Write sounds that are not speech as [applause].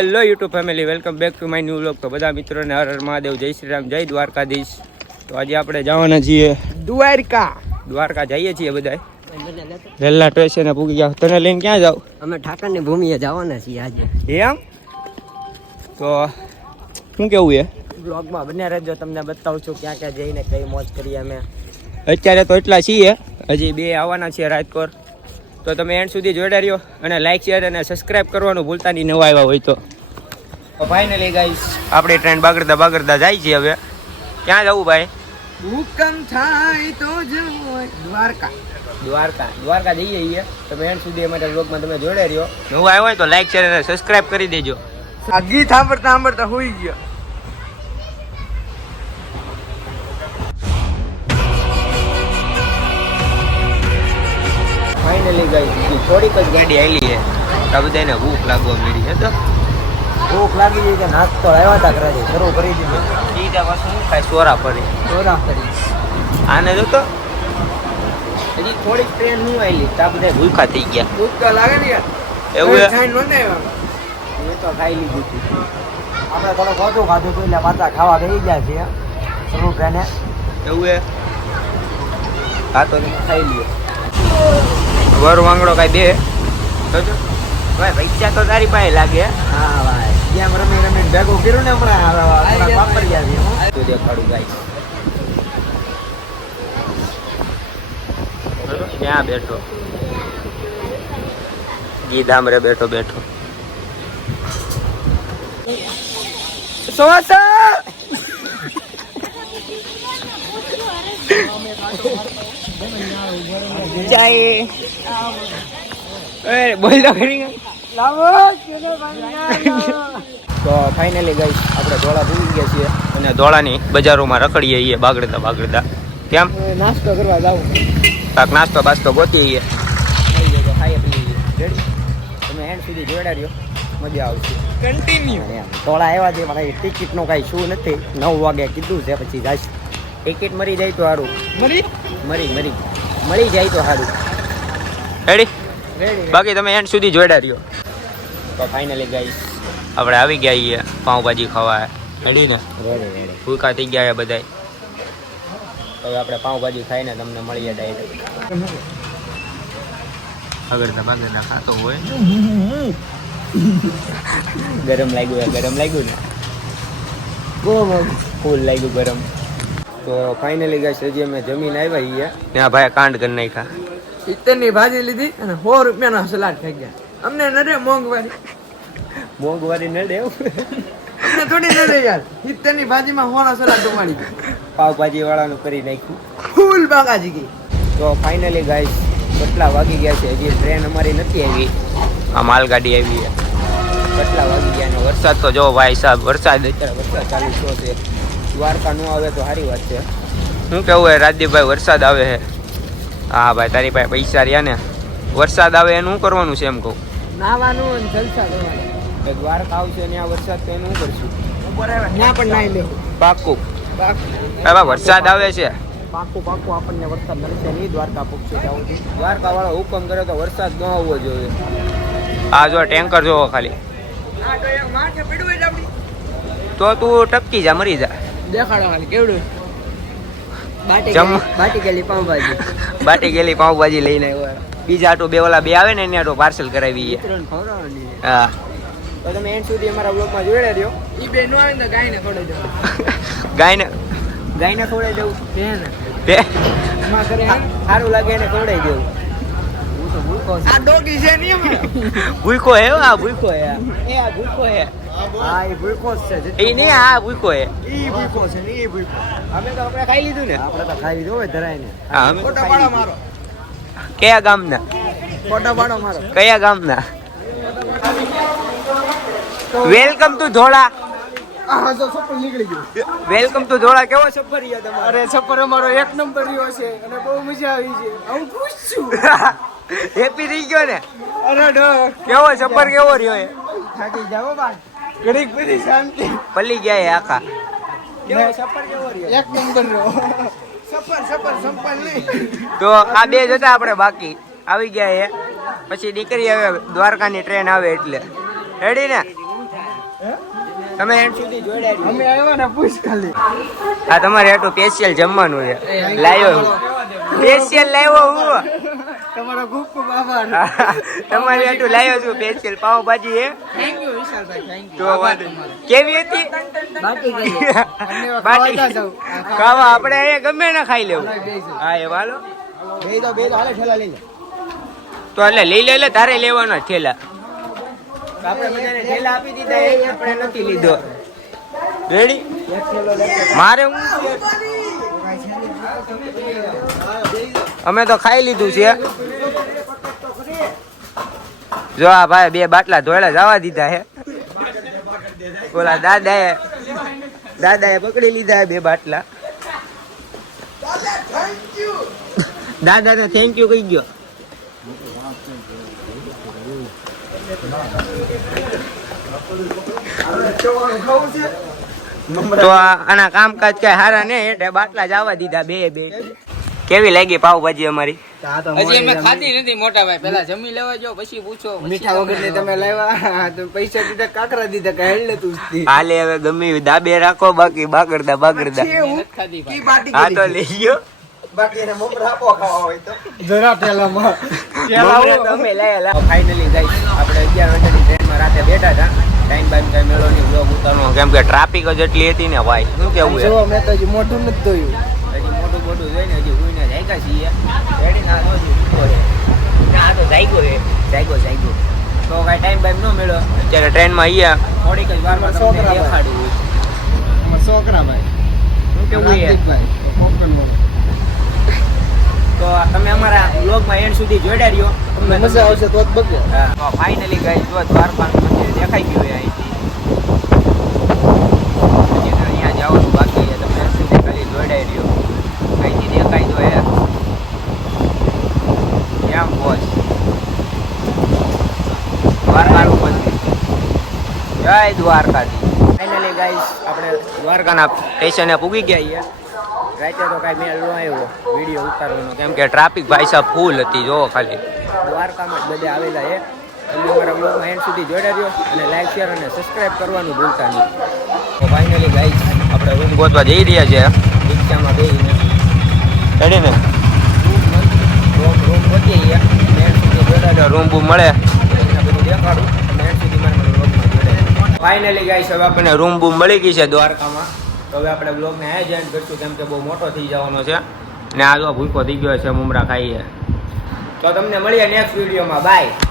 Hello YouTube family welcome back to my new vlog તો બધા મિત્રોને હર હર મહાદેવ જય શ્રી રામ જય દ્વારકાધીશ. તો આજે આપણે જવાના છીએ દ્વારકા. દ્વારકા જઈએ છીએ બધા વહેલા સ્ટેશને પૂગી ગયા તને લઈને ક્યાં જાવ અમે ઠાકરની ભૂમિએ જવાના છીએ આજે. એમ? તો શું કેવું એ? બ્લોગમાં બને રહેજો તમને બતાવું છું ક્યાં ક્યાં જઈને કઈ મોજ કરી અમે. અત્યારે તો એટલા છીએ. હજી બે આવવાના છીએ રાજકોટ તો તમે એન્ડ સુધી જોડે રહ્યો અને લાઈક શેર અને સબસ્ક્રાઇબ કરવાનું ભૂલતા નહીં. નવા આવ્યા હોય તો. ફાઇનલી ગાઈસ આપણે ટ્રેન બાગડતા બાગડતા જાય છે હવે. ક્યાં જવું ભાઈ? હુકમ થાય તો જવું દ્વારકા. દ્વારકા. દ્વારકા જઈએ છીએ. તમે એન્ડ સુધી અમારા બ્લોગમાં તમે જોડે રહ્યો. નવું આવ્યો હોય તો લાઈક શેર અને સબસ્ક્રાઇબ કરી દેજો. આ ગીત સાંભળતા સાંભળતા હોઈ ગયો. ફાઇનલી ગઈ થોડીક જ ગાડી આવેલી છે. તો બધાને ભૂખ લાગવા મળી છે તો. ભૂખ લાગી ગઈ કે નાસ્તો આવ્યા હતા કરાજે છે શરૂ કરી દીધો. સીધા પાછું હું ખાય સોરા પડી. ચોરા પડી. આને જો તો હજી થોડીક ટ્રેન હું આવેલી તો બધા ભૂખા થઈ ગયા. ભૂખ તો લાગે ને યાર. એવું છે? ખાઈને મને મેં તો ખાઈ લીધું હતું આપણે થોડું વધુ ખાધું હતું એટલે પાછા ખાવા ગઈ ગયા છીએ. શરૂ કરીને એવું એ હા તો ખાઈ લ્યો. વર વાંગડો કાંઈ દે? તો ભાઈ પૈસા તો તારી પાસે લાગે. હા ભાઈ રમી રમી ભેગું કર્યું ને હમણાં વાપરી ગયા છીએ દેખાડું ગાઈસ. ક્યાં બેઠો? ગીધામ રે બેઠો બેઠો. સમોસા ચાય. બોલ તો ખરી લાવો તો ફાઇનલી ગઈ આપણે ધોળા ભૂલી ગયા છીએ અને ધોળાની બજારોમાં રખડીએ છીએ બાગડતા બાગડતા. કેમ? નાસ્તો કરવા જાવ. કાંક નાસ્તો બાસ્તો ગોતીએ તો ખાઈએ પીએ રેડી તમે એન્ડ સુધી જોડા રહ્યો. મજા આવશે. કન્ટિન્યુ ધોળા આવ્યા છે મારા ટિકિટનો કાંઈ શું નથી. નવ વાગે કીધું છે પછી જાય ટિકિટ મરી જાય તો સારું મરી? મરી મરી. મળી જાય તો સારું રેડી રેડી બાકી તમે એન્ડ સુધી જોડા રહ્યો. તો ફાઇનલી ગઈ આપણે આવી ગયા છીએ પાઉંભાજી ખાવા રેડી ને? રેડી રેડી ભૂખા થઈ ગયા બધા બધાય. હવે આપણે પાઉંભાજી ખાઈને તમને મળીએ ડાયરેક્ટ આગળ ના ખાતો હોય. ગરમ લાગ્યું ગરમ લાગ્યું ને? બહુ ફૂલ લાગ્યું ગરમ. તો ફાઇનલી ગઈ હજી અમે જમીન આવ્યા છીએ. ત્યાં ભાઈ કાંડ કરી નાખ્યા. સિત્તેરની ભાજી લીધી અને સો રૂપિયાના સલાડ થઈ ગયા. અમને નડે મોંઘવારી. મોંઘવારી નડે અમને થોડી નડે યાર. સિત્તેરની ભાજીમાં હોના સોલા ડુમાડી પાવભાજી વાળાનું કરી નાખ્યું. ફૂલ બાગાજી ગઈ. તો ફાઇનલી ગાઈસ કેટલા વાગી ગયા છે. હજી ટ્રેન અમારી નથી આવી. આ માલગાડી આવી છે. કેટલા વાગી ગયા ને વરસાદ તો જો ભાઈ સાહેબ વરસાદ અત્યારે વરસાદ ચાલુ થયો છે. દ્વારકા ન આવે તો સારી વાત છે. શું કેવું હે રાજદીપભાઈ વરસાદ આવે છે હા ભાઈ તારી પાસે પૈસા રહ્યા ને. વરસાદ આવે એનું શું કરવાનું છે એમ કહું. નાવાનું અને જલસા કરવાના દ્વારકા આવશે ત્યાં વરસાદ તો એનું કરશું? ત્યાં પણ નાઈ લેવું પાકું હવે વરસાદ આવે છે. પાકું પાકું આપણને વરસાદ મળશે નહીં દ્વારકા પૂછશે જવું દ્વારકા વાળો હુકમ કરે તો વરસાદ ન આવવો જોઈએ. આ જો ટેન્કર જોવો ખાલી. તો તું ટપકી જા મરી જા. દેખાડો ખાલી કેવડું? બાટી ગેલી પાઉંભાજી. બાટી ગયેલી પાઉંભાજી લઈને આવ્યો. બીજા આટો બે ઓલા બે આવે ને એની આટો પાર્સલ કરાવી. હા. તો તમે એન્ડ સુધી અમારા બ્લોગમાં જોડે રહ્યો? ઈ બે નો આવે ને [laughs] ગાયને. ગાયને? ગાયને ને. કરે સારું લાગે એને હું ભૂખો છું. આ ડોગી છે નહીં. [laughs] ભૂખો હે આ ભૂખો હે. એ આ ભૂખો હે. હા એ ભૂખો છે એ નહીં આ ભૂખો હે. એ ભૂખો છે ને ભૂખો. અમે તો આપણે ખાઈ લીધું ને. આપણે તો ખાવી દો ધરાઈને. હા, અમે ફોટો પાડો મારો. કયા ગામના? ફોટો પાડો મારો. કયા ગામના? વેલકમ ટુ ધોળા આ જો સફર નીકળી ગયું. વેલકમ ટુ ધોળા કેવો સફર તમારો અરે સફર અમારો એક નંબર રહ્યો છે અને બહુ મજા આવી છે. હું ખુશ છું. [laughs] હેપી થઈ ગયો ને? અરે ડો કેવો સફર કેવો રહ્યો એ? થાકી જાવો બા ઘડીક બધી શાંતિ. પલી ગયા એ આખા. કેવો સફર કેવો રહ્યો? એક નંબર રહ્યો. તો આ બે જતા આપણે બાકી. આવી ગયા એ. પછી દીકરી હવે દ્વારકાની ટ્રેન આવે એટલે. રેડી ને? તમે એન્ડ સુધી જોડાય અમે આવ્યા ને પૂછ ખાલી આ તમારે એટલું સ્પેશિયલ જમવાનું છે. લાવ્યો સ્પેશિયલ લાવ્યો હું. તમારો ખૂબ બાબા [laughs] તમારે એટલું લાવ્યો છું સ્પેશિયલ પાવભાજી હે. થેન્ક યુ કેવી હતી? બાટી. [laughs] ખાવા આપણે અહીંયા ગમે ના ખાઈ લેવું. હા એ વાલો. તો લઈ લે. એટલે લઈ લે લે તારે લેવાનો ઠેલા. આપણે બધાને ઠેલા આપી દીધા એ આપણે નથી લીધો. રેડી મારે હું અમે તો ખાઈ લીધું છે. જો આ ભાઈ બે બાટલા ધોળા જવા દીધા હે ઓલા દાદાએ દાદાએ પકડી લીધા બે બાટલા. દાદા ને થેન્ક યુ કહી ગયો. તો આના કામકાજ કઈ હારા ને એટલે બાટલા જ આવવા દીધા બે બે. કેવી લાગી પાવભાજી અમારી? હજી અમે ખાધી નથી મોટા ભાઈ. પેલા જમી લેવા જો પછી પૂછો મીઠા વગર તમે લાવ્યા. તો પૈસા દીધા કાકરા દીધા કે હેડ તું હાલે હવે ગમી દાબે રાખો બાકી ભાઈ. બાટી હા તો લઈ ગયો. બાકી એને મમરા આપો ખાવા હોય તો. જરા ઠેલામાં તમે લાયા ફાઇનલી જાય આપણે 11 વાગ્યાની ટ્રેનમાં રાતે બેઠા હતા. ટાઈમ બાઈમ કઈ મેળો ની બ્લોગ ઉતારવાનો. કેમ કે ટ્રાફિક જ એટલી હતી ને ભાઈ શું કેવું જો મેં તો મોઢું નથી ધોયું હજી મોટું મોટું જોઈને હજી જાયગા છીએ. રેડી ના તો હજી ઊભો ના તો જાયગો રે જાયગો જાયગો તો કાંઈ ટાઈમ બાઈમ ન મળ્યો. અત્યારે ટ્રેનમાં અહીંયા થોડીક જ વારમાં તમને છોકરા ભાઈ. દેખાડું છોકરા ભાઈ. કેવું છે? તો તમે અમારા બ્લોગમાં એન્ડ સુધી જોડ્યા રહ્યો. તમને મજા આવશે તો બગડે. હા. ફાઇનલી ગાઈસ જો દ્વારકાનું મંદિર દેખાઈ ગયું અહીંથી હજી તો અહીંયા જવાનું બાકી છે તમે end સુધી ખાલી જોડાઈ રહ્યો અહીંથી દેખાઈ દો એ કેમ બોસ દ્વારકાનું મંદિર જય દ્વારકાથી ફાઇનલી ગાઈસ આપણે દ્વારકાના સ્ટેશને પૂગી ગયા છીએ. રાતે તો કાંઈ મેળ ન આવ્યો વીડિયો ઉતારવાનો. કેમ કે ટ્રાફિક ભાઈ સાહેબ ફૂલ હતી જોવો ખાલી. દ્વારકામાં જ બધા આવેલા છે. તમે અમારા બ્લોગમાં એન્ડ સુધી જોડા રહ્યો અને લાઈક શેર અને સબસ્ક્રાઇબ કરવાનું ભૂલતા નહીં. તો ફાઇનલી ગાઈસ આપણે રૂમ ગોતવા જઈ રહ્યા છે રિક્ષામાં બેસીને ચડીને રૂમ રૂમ ગોતીએ છીએ. રૂમ બૂમ મળે. બધું દેખાડું તમે એન્ડ સુધી મારા બ્લોગમાં જોડ્યા ફાઇનલી ગાઈસ હવે આપણને રૂમ બૂમ મળી ગઈ છે દ્વારકામાં. તો હવે આપણે બ્લોગને આ જ એન્ડ કરશું, કેમ કે બહુ મોટો થઈ જવાનો છે. ને આ જો ભૂખો થઈ ગયો છે, મુમરા ખાઈએ. તો તમને મળીએ નેક્સ્ટ વિડીયોમાં બાય